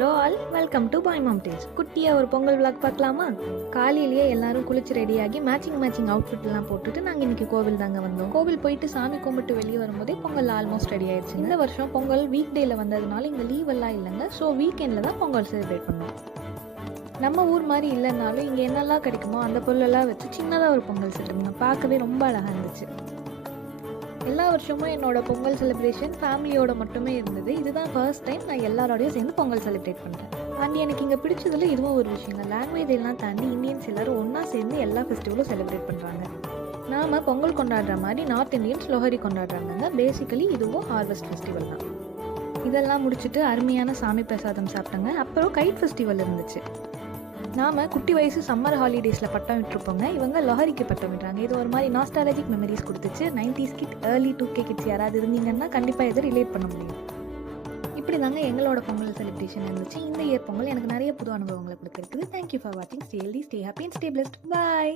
Hello all, welcome to boy mom tales. குட்டியாக ஒரு Pongal vlog பார்க்கலாமா? காலையிலேயே எல்லாரும் குளிச்சு ரெடியாகி மேட்சிங் அவுட்ஃபிட்லாம் போட்டுட்டு நாங்கள் இன்றைக்கி கோவில் தாங்க வந்தோம். கோவில் போயிட்டு சாமி கும்பிட்டு வெளியே வரும்போதே பொங்கல் ஆல்மோஸ்ட் ரெடி ஆயிடுச்சு. இந்த வருஷம் பொங்கல் வீக் டேயில் வந்ததுனால இங்கே லீவ் எல்லாம் இல்லைங்க. ஸோ வீக்கெண்டில் தான் பொங்கல் செலிப்ரேட் பண்ணோம். நம்ம ஊர் மாதிரி இல்லைனாலும் இங்கே என்னெல்லாம் கிடைக்குமோ அந்த பொருளெல்லாம் வச்சு சின்னதாக ஒரு பொங்கல் செலிப்ரேட் பார்க்கவே ரொம்ப அழகாக இருந்துச்சு. எல்லா வருஷமும் என்னோட பொங்கல் செலிப்ரேஷன் ஃபேமிலியோட மட்டுமே இருந்தது. இதுதான் ஃபர்ஸ்ட் டைம் நான் எல்லாரோடையும் சேர்ந்து பொங்கல் செலிப்ரேட் பண்ணுறேன். அண்ட் எனக்கு இங்கே பிடிச்சதுல இதுவும் ஒரு விஷயங்க. லாங்குவேஜ் எல்லாம் தாண்டி இந்தியன்ஸ் எல்லாரும் ஒன்றா சேர்ந்து எல்லா ஃபெஸ்டிவலும் செலிப்ரேட் பண்ணுறாங்க. நாம் பொங்கல் கொண்டாடுற மாதிரி நார்த் இந்தியன்ஸ் லோஹரி கொண்டாடுறாங்க. பேசிக்கலி இதுவும் ஹார்வெஸ்ட் ஃபெஸ்டிவல் தான். இதெல்லாம் முடிச்சுட்டு அருமையான சாமி பிரசாதம் சாப்பிட்டேங்க. அப்புறம் கைட் ஃபெஸ்டிவல் இருந்துச்சு. நாம் குட்டி வயசு சம்மர் ஹாலிடேஸில் பட்டம் விட்டுருப்போங்க. இவங்க லொஹரிக்கு பட்டம் விடுறாங்க. இது ஒரு மாதிரி நாஸ்டாலஜிக் மெமரிஸ் கொடுத்துச்சு. 90s kit, early 2K kids யாராவது இருந்தீங்கன்னா கண்டிப்பாக இதை ரிலேட் பண்ண முடியும். இப்படி தாங்க எங்களோட பொங்கல் செலிப்ரேஷன் இருந்துச்சு. இந்த இயர் பொங்கல் எனக்கு நிறைய புது அனுபவங்களை கொடுத்துருக்குது. தேங்க்யூ ஃபார் வாட்சிங். Stay healthy, stay happy and stay blessed. Bye.